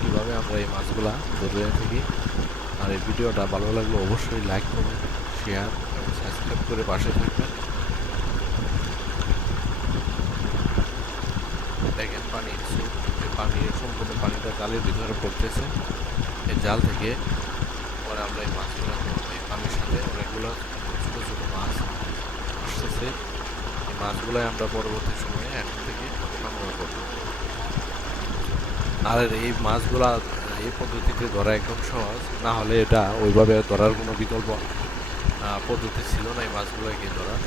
কীভাবে আমরা এই মাছগুলা ধরে থাকি। আর এই ভিডিওটা ভালো লাগলে অবশ্যই লাইক করবেন, শেয়ার এবং সাবস্ক্রাইব করে পাশে থাকবেন। দেখেন পানির স্রোত, পানির সম্পূর্ণ পানিটা জালের ভিতরে পড়তেছে। এই জাল থেকে পরে আমরা এই মাছগুলো ধরবো। এই পানির সাথে অনেকগুলো ছোটো ছোটো মাছ আসতেছে। এই মাছগুলাই আমরা পরবর্তী সময়ে এখন থেকে সংগ্রহ করবো। আর এই মাছগুলা এই পদ্ধতিতে ধরা একদম সহজ, না হলে এটা ওইভাবে ধরার কোনো বিকল্প পদ্ধতি ছিল না এই মাছগুলোকে ধরার।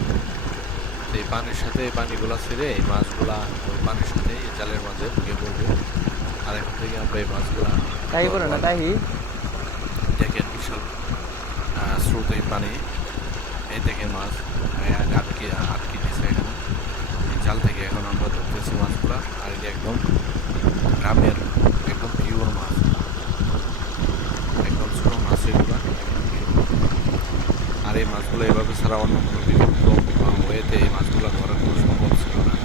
এই পানির সাথে এই পানিগুলা ছেড়ে এই মাছগুলা ওই পানির সাথে এই জালের মাঝে ঢুকে পড়বে। আর এখন থেকে আমরা এই মাছগুলা তাই বলে না তাই দেখেন বিশাল স্রোত এই পানি, এই থেকে মাছ আটকে আটকে দিয়েছে এখানে। এই জাল থেকে এখন আমরা ধরতেছি মাছগুলা। আর এটা একদম গ্রামের একদম পিওর মাছ, একদম ছোটো মাছ এগুলা। আর এই মাছগুলো এভাবে ছাড়া অন্য কোনো বিকল্প ওয়েতে এই মাছগুলো ধরা কোনো সম্ভব ছিল না।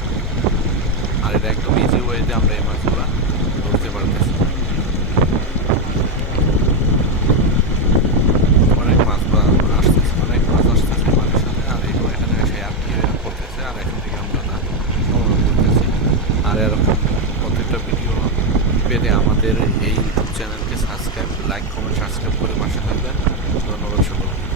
আর এটা একদম ইজি ওয়েতে আমরা এই মাছগুলা ধরতে পারতেছি। অনেক মাছ আসতেছে, অনেক মাছ আসতেছে পানির সাথে। আর এগুলো এখানে এসে আটকে পড়তেছে। আর এখান থেকে আমরা না সংগ্রহ করতেছি। আর এরকম প্রত্যেকটা ভিডিও পেতে আমাদের এই ইউটিউব চ্যানেলকে সাবস্ক্রাইব, লাইক, কমেন্ট, সাবস্ক্রাইব করে পাশে থাকবেন। ধন্যবাদ সকলকে।